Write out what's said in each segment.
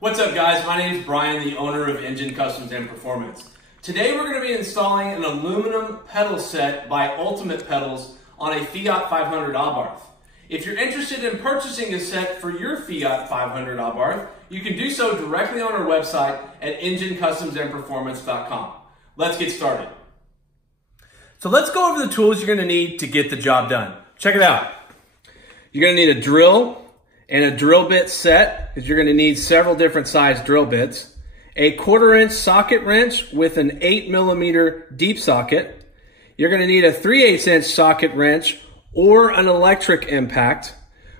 What's up guys, my name is Brian, the owner of Engine Customs and Performance. Today we're going to be installing an aluminum pedal set by Ultimate Pedals on a Fiat 500 Abarth. If you're interested in purchasing a set for your Fiat 500 Abarth, you can do so directly on our website at ngencustoms.com. Let's get started. So let's go over the tools you're going to need to get the job done. Check it out. You're going to need a drill and a drill bit set, because you're going to need several different size drill bits, a 1/4-inch socket wrench with an 8mm deep socket. You're going to need a 3/8-inch socket wrench or an electric impact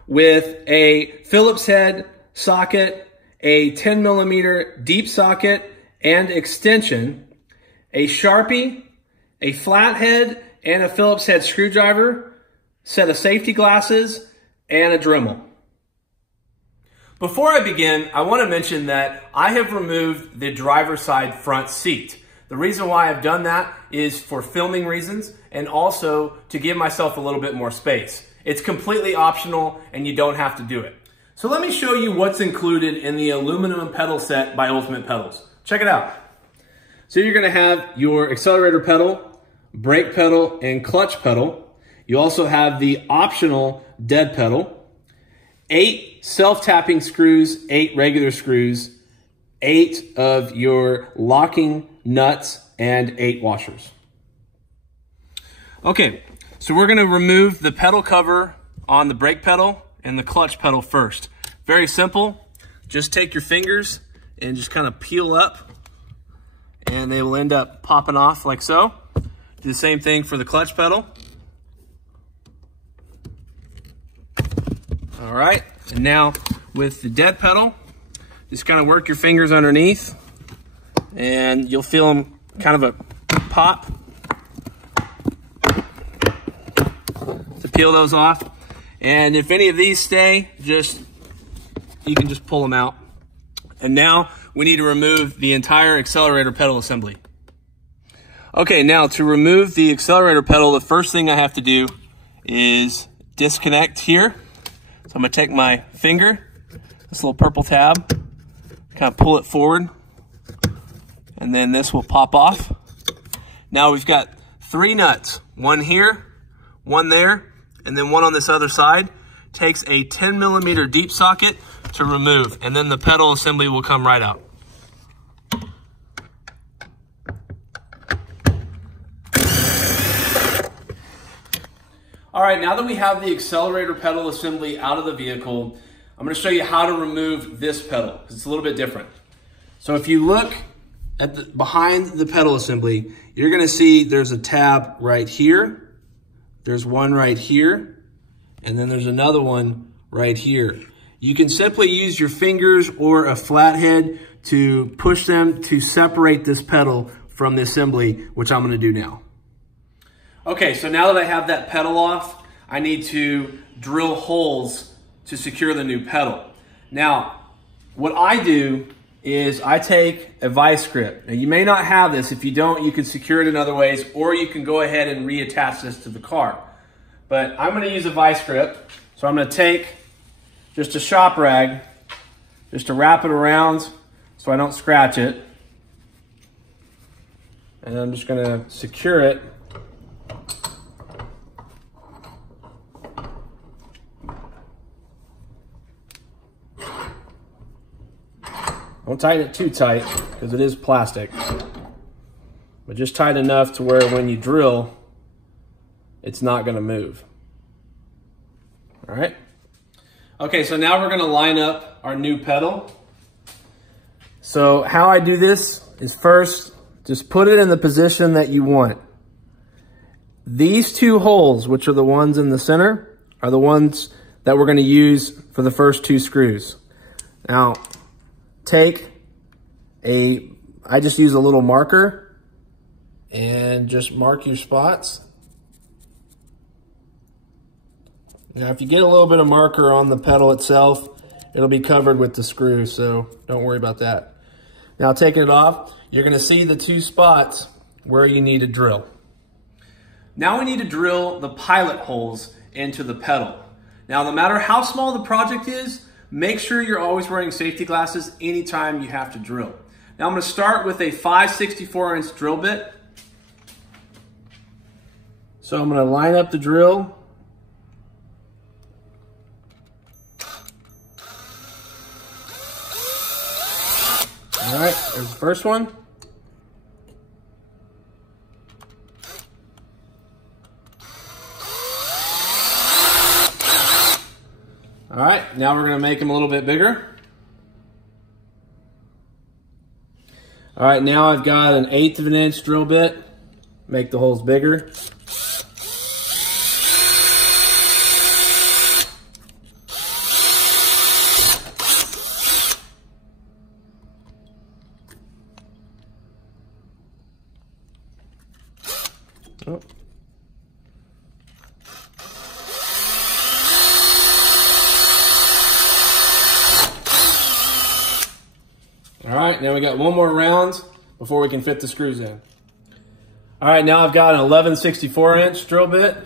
with a Phillips head socket, a 10mm deep socket and extension, a Sharpie, a flathead and a Phillips head screwdriver, set of safety glasses, and a Dremel. Before I begin, I want to mention that I have removed the driver's side front seat. The reason why I've done that is for filming reasons and also to give myself a little bit more space. It's completely optional and you don't have to do it. So let me show you what's included in the aluminum pedal set by Ultimate Pedals. Check it out. So you're going to have your accelerator pedal, brake pedal, and clutch pedal. You also have the optional dead pedal, 8 self-tapping screws, 8 regular screws, 8 of your locking nuts, and 8 washers. Okay, so we're going to remove the pedal cover on the brake pedal and the clutch pedal first. Very simple. Just take your fingers and just kind of peel up and they will end up popping off like so. Do the same thing for the clutch pedal. All right, and now with the dead pedal, just kind of work your fingers underneath and you'll feel them kind of a pop to peel those off. And if any of these stay, you can just pull them out. And now we need to remove the entire accelerator pedal assembly. Okay, now to remove the accelerator pedal, the first thing I have to do is disconnect here. So I'm going to take my finger, this little purple tab, kind of pull it forward, and then this will pop off. Now we've got 3 nuts, one here, one there, and then one on this other side. Takes a 10mm deep socket to remove, and then the pedal assembly will come right out. All right, now that we have the accelerator pedal assembly out of the vehicle, I'm going to show you how to remove this pedal, because it's a little bit different. So if you look at behind the pedal assembly, you're going to see there's a tab right here, there's one right here, and then there's another one right here. You can simply use your fingers or a flathead to push them to separate this pedal from the assembly, which I'm going to do now. Okay, so now that I have that pedal off, I need to drill holes to secure the new pedal. Now, what I do is I take a vice grip. Now, you may not have this. If you don't, you can secure it in other ways, or you can go ahead and reattach this to the car. But I'm going to use a vice grip, so I'm going to take just a shop rag, just to wrap it around so I don't scratch it. And I'm just going to secure it. Don't tighten it too tight because it is plastic, but just tight enough to where when you drill, it's not going to move. All right. Okay, so now we're going to line up our new pedal. So how I do this is first, just put it in the position that you want. These 2 holes, which are the ones in the center, are the ones that we're going to use for the first 2 screws. Now, I just use a little marker and just mark your spots. Now, if you get a little bit of marker on the pedal itself, it'll be covered with the screw, so don't worry about that. Now, taking it off, you're going to see the 2 spots where you need to drill. Now we need to drill the pilot holes into the pedal. Now, no matter how small the project is, make sure you're always wearing safety glasses anytime you have to drill. Now I'm going to start with a 5/64" drill bit. So I'm going to line up the drill. All right, there's the first one. All right, now we're gonna make them a little bit bigger. All right, now I've got an 1/8 inch drill bit. Make the holes bigger. Oh. All right, now we got one more round before we can fit the screws in. All right, now I've got an 11/64" drill bit.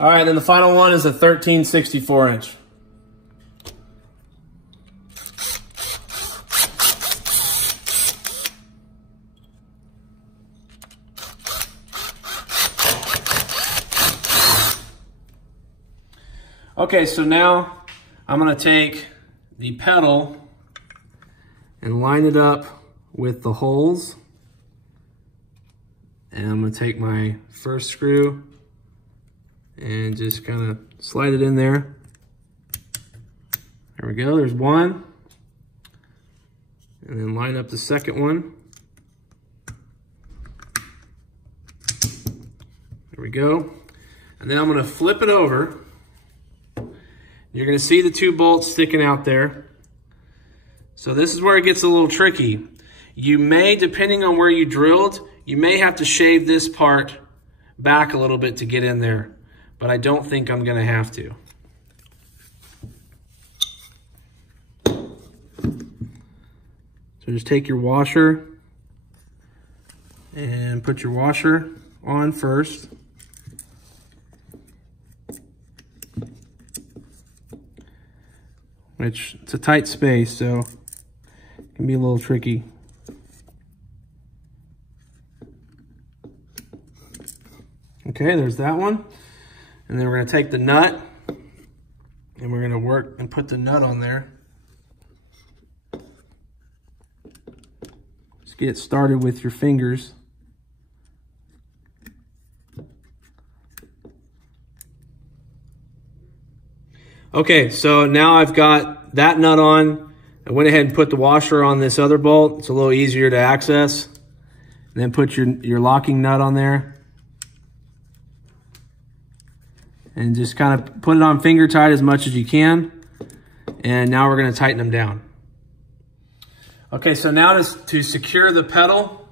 All right, then the final one is a 13/64". Okay, so now I'm gonna take the pedal and line it up with the holes. And I'm gonna take my first screw and just kind of slide it in there. There we go, there's one. And then line up the second one. There we go. And then I'm gonna flip it over. You're gonna see the two bolts sticking out there. So this is where it gets a little tricky. You may, depending on where you drilled, you may have to shave this part back a little bit to get in there, but I don't think I'm gonna have to. So just take your washer and put your washer on first. Which, it's a tight space, so it can be a little tricky. Okay, there's that one. And then we're gonna take the nut and we're gonna work and put the nut on there. Just get started with your fingers. Okay, so now I've got that nut on. I went ahead and put the washer on this other bolt. It's a little easier to access. And then put your locking nut on there. And just kind of put it on finger tight as much as you can. And now we're gonna tighten them down. Okay, so now to secure the pedal,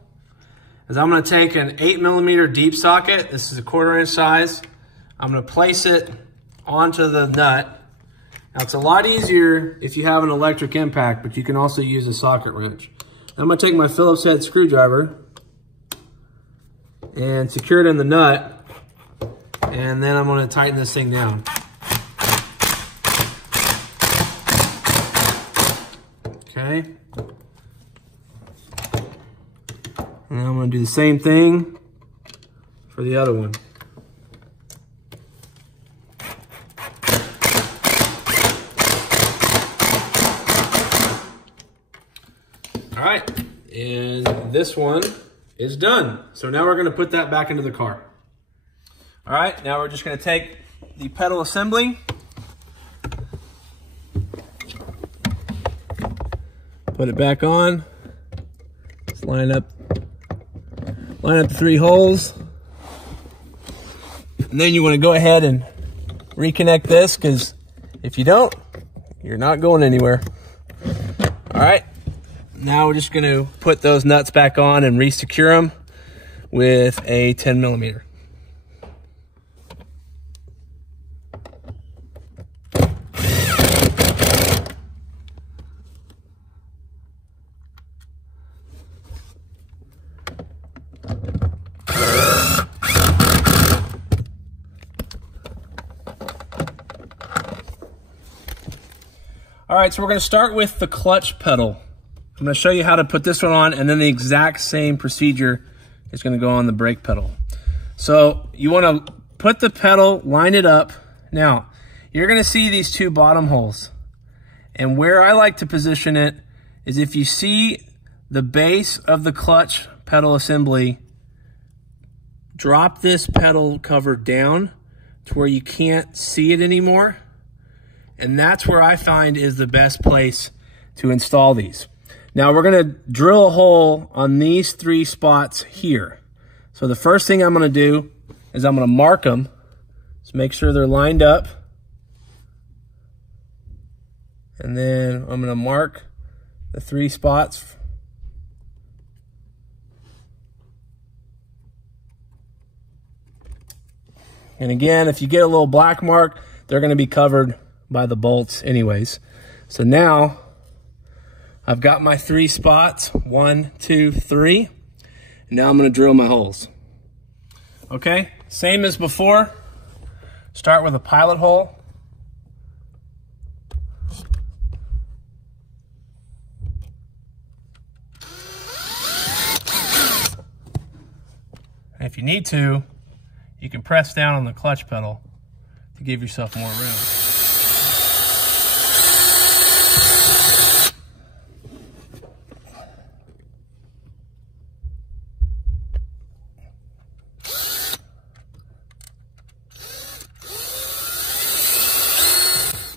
is I'm gonna take an 8mm deep socket. This is a 1/4 inch size. I'm gonna place it onto the nut. Now it's a lot easier if you have an electric impact, but you can also use a socket wrench. I'm gonna take my Phillips head screwdriver and secure it in the nut, and then I'm gonna tighten this thing down. Okay. And then I'm gonna do the same thing for the other one. All right, and this one is done. So now we're gonna put that back into the car. All right, now we're just gonna take the pedal assembly, put it back on, let's line up the 3 holes, and then you wanna go ahead and reconnect this, because if you don't, you're not going anywhere. All right. Now we're just going to put those nuts back on and re-secure them with a 10mm. All right, so we're gonna start with the clutch pedal. I'm gonna show you how to put this one on, and then the exact same procedure is gonna go on the brake pedal. So you wanna put the pedal, line it up. Now, you're gonna see these two bottom holes. And where I like to position it is if you see the base of the clutch pedal assembly, drop this pedal cover down to where you can't see it anymore. And that's where I find is the best place to install these. Now we're gonna drill a hole on these 3 spots here. So the first thing I'm gonna do is I'm gonna mark them. Just make sure they're lined up. And then I'm gonna mark the 3 spots. And again, if you get a little black mark, they're gonna be covered by the bolts anyways. So now I've got my 3 spots, 1, 2, 3. And now I'm gonna drill my holes. Okay, same as before. Start with a pilot hole. And if you need to, you can press down on the clutch pedal to give yourself more room.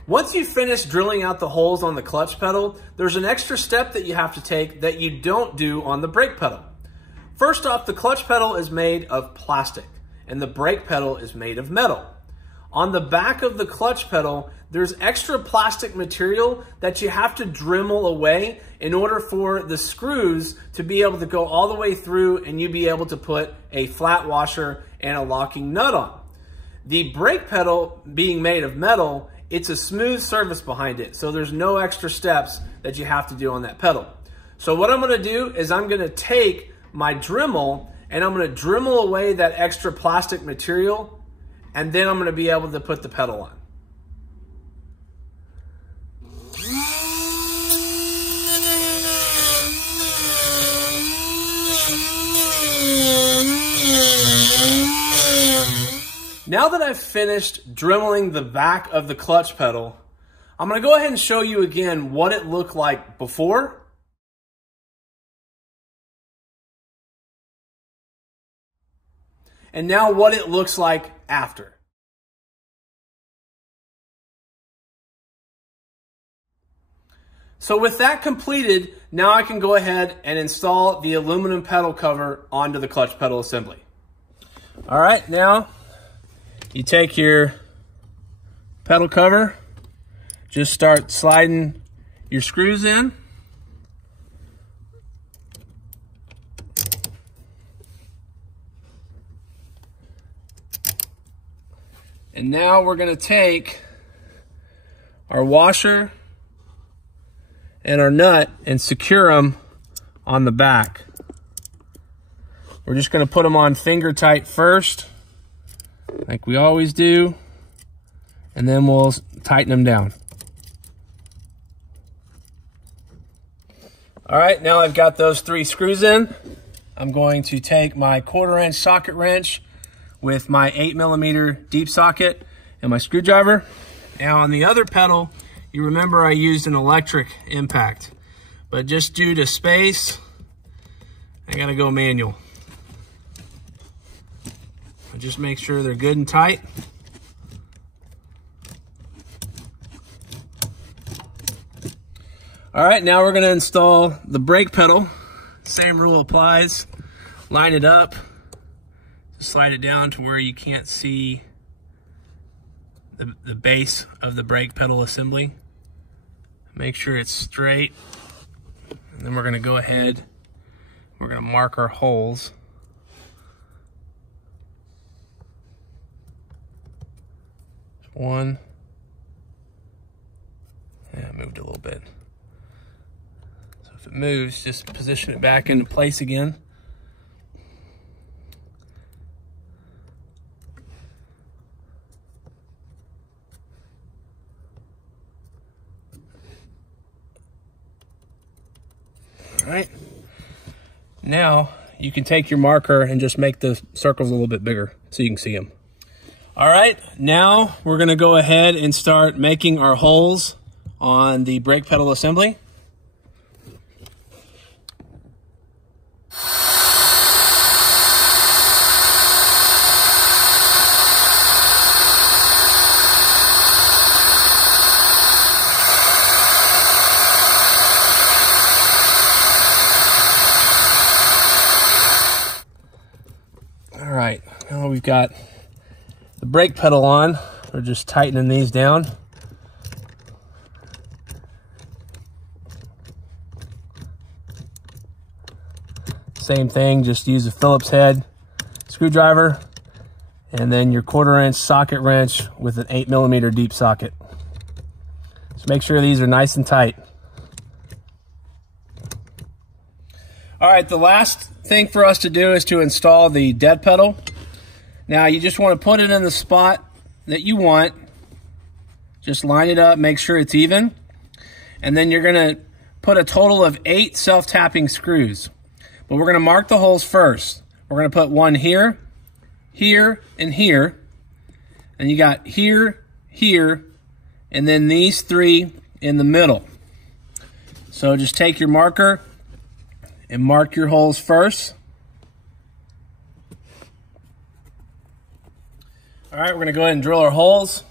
Once you finish drilling out the holes on the clutch pedal, there's an extra step that you have to take that you don't do on the brake pedal. First off, the clutch pedal is made of plastic and the brake pedal is made of metal. On the back of the clutch pedal, there's extra plastic material that you have to Dremel away in order for the screws to be able to go all the way through and you be able to put a flat washer and a locking nut on. The brake pedal being made of metal, it's a smooth surface behind it, so there's no extra steps that you have to do on that pedal. So what I'm gonna do is I'm gonna take my Dremel and I'm gonna Dremel away that extra plastic material, and then I'm gonna be able to put the pedal on. Now that I've finished Dremeling the back of the clutch pedal, I'm gonna go ahead and show you again what it looked like before and now what it looks like after. So with that completed, now I can go ahead and install the aluminum pedal cover onto the clutch pedal assembly. All right, now you take your pedal cover, just start sliding your screws in. And now we're gonna take our washer and our nut and secure them on the back. We're just gonna put them on finger tight first, like we always do, and then we'll tighten them down. All right, now I've got those 3 screws in. I'm going to take my 1/4" socket wrench with my 8mm deep socket and my screwdriver. Now on the other pedal, you remember I used an electric impact, but just due to space, I gotta go manual. Just make sure they're good and tight. All right, now we're gonna install the brake pedal. Same rule applies. Line it up, slide it down to where you can't see the base of the brake pedal assembly. Make sure it's straight. And then we're gonna go ahead, we're gonna mark our holes. One. Yeah, it moved a little bit. So if it moves, just position it back into place again. All right. Now you can take your marker and just make the circles a little bit bigger so you can see them. All right, now we're gonna go ahead and start making our holes on the brake pedal assembly. All right, now we've got the brake pedal on. We're just tightening these down. Same thing, just use a Phillips head screwdriver and then your 1/4-inch socket wrench with an 8mm deep socket. Just make sure these are nice and tight. All right, the last thing for us to do is to install the dead pedal. Now you just want to put it in the spot that you want. Just line it up, make sure it's even. And then you're gonna put a total of 8 self-tapping screws. But we're gonna mark the holes first. We're gonna put one here, here, and here. And you got here, here, and then these 3 in the middle. So just take your marker and mark your holes first. All right, we're gonna go ahead and drill our holes.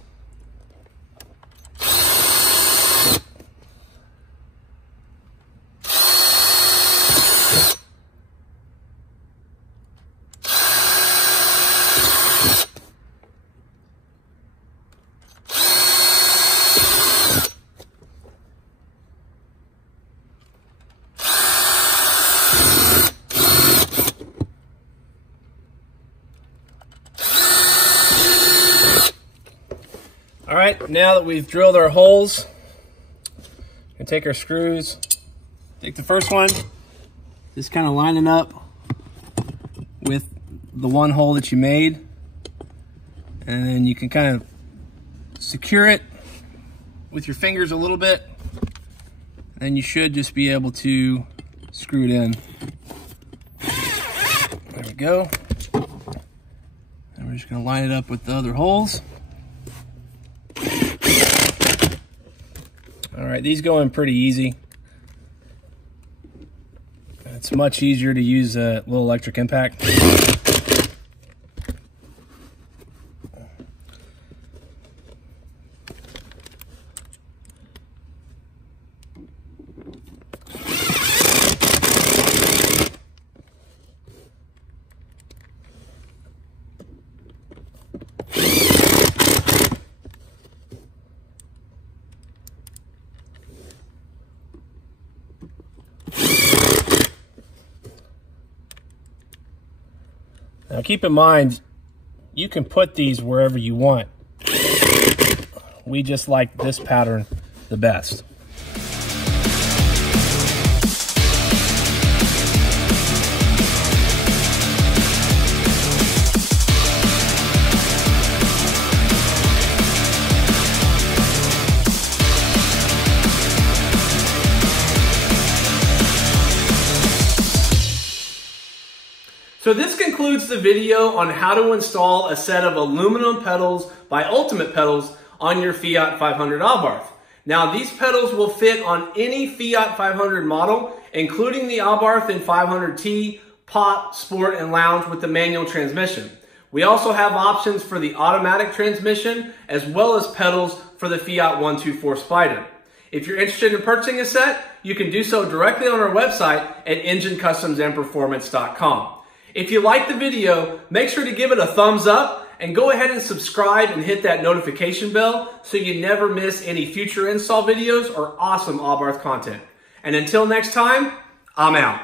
All right, now that we've drilled our holes, we can take our screws, take the first one, just kind of lining up with the one hole that you made, and then you can kind of secure it with your fingers a little bit, and then you should just be able to screw it in. There we go. And we're just going to line it up with the other holes. All right, these go in pretty easy. It's much easier to use a little electric impact. Now keep in mind, you can put these wherever you want. We just like this pattern the best. So this concludes the video on how to install a set of aluminum pedals by Ultimate Pedals on your Fiat 500 Abarth. Now these pedals will fit on any Fiat 500 model, including the Abarth in 500T, Pop, Sport, and Lounge with the manual transmission. We also have options for the automatic transmission as well as pedals for the Fiat 124 Spider. If you're interested in purchasing a set, you can do so directly on our website at ngencustoms.com. If you like the video, make sure to give it a thumbs up and go ahead and subscribe and hit that notification bell so you never miss any future install videos or awesome Abarth content. And until next time, I'm out.